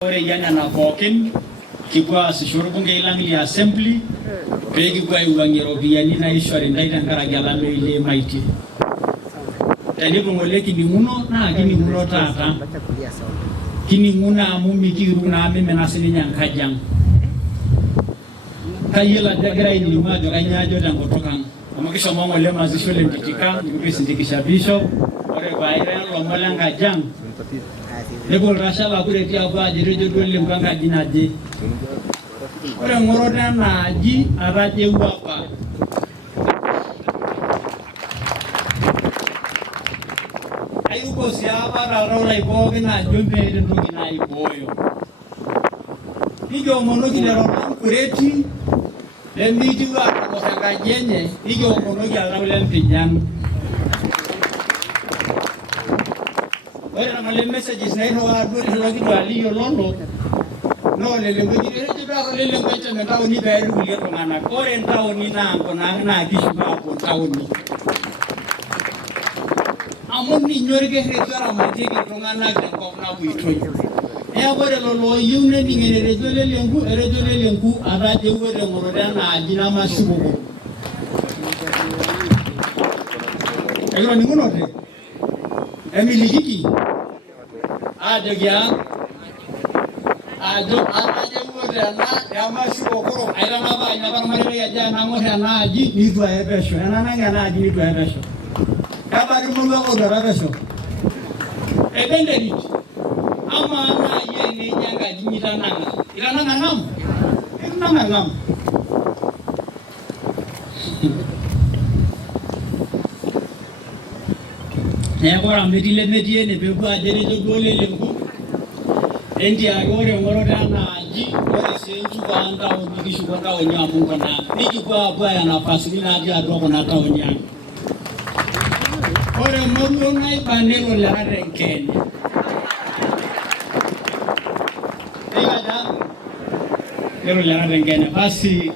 Ore yana na pookin kipua asishoro bunge ilang ili assembly pegi kwa iwangiro biyani na ishwari ndaita nkaragala ile maiti tanibu ngole kininguno na kininguno tata kininguna amumi kiruna amime nasini nyankajang kayela jagira inimajo kanyajo tangotokan amakisha mongo le mazishole mtitika ngupisi ndikisha bishop ore baira lomalanga jang Nebo rasha la kure tia ba jirejo dole mbanga jinaje. Ore ngorota na aji araje wapa. Ayuko siapa rara ibo kina jombe ndoki na iboyo. Nijo monoki de rora kureti. Lemiti wa ko sanga jenye, nijo monoki ala ule mpinyan. Ore na male messages na ino wa dole logi do ali yolo no le lengo jire ba le lengo ita na tawo ni ba ru le ko ngana ore tawo ni na ko na kishu ba ko tawo ni amon ni nyori ke he tara ma te ki to ngana ke ko na bu ito e ore lo yune ni ngene re dole lengu ada je ore ngoro da na jina ma sugo ayo ni ngono te Emily Hiki Ajo na yamashu okoro airana ba nyabana mare ya jana ngore na aji ni twa ebesho na na aji ni twa ebesho kaba ni mungu ko dara besho ebenderi ama na ye ni nyanga jinyita nanga ilana ngam ina ngam Negora medile mediene beba jerejo dole lengu endi agore ngorota na aji ore senju banda odikishu kwanga onyamu kana niki kwa baya na pasina aji adoko na taonya ore moru na ibanero la tenkeene ega da nero la tenkeene basi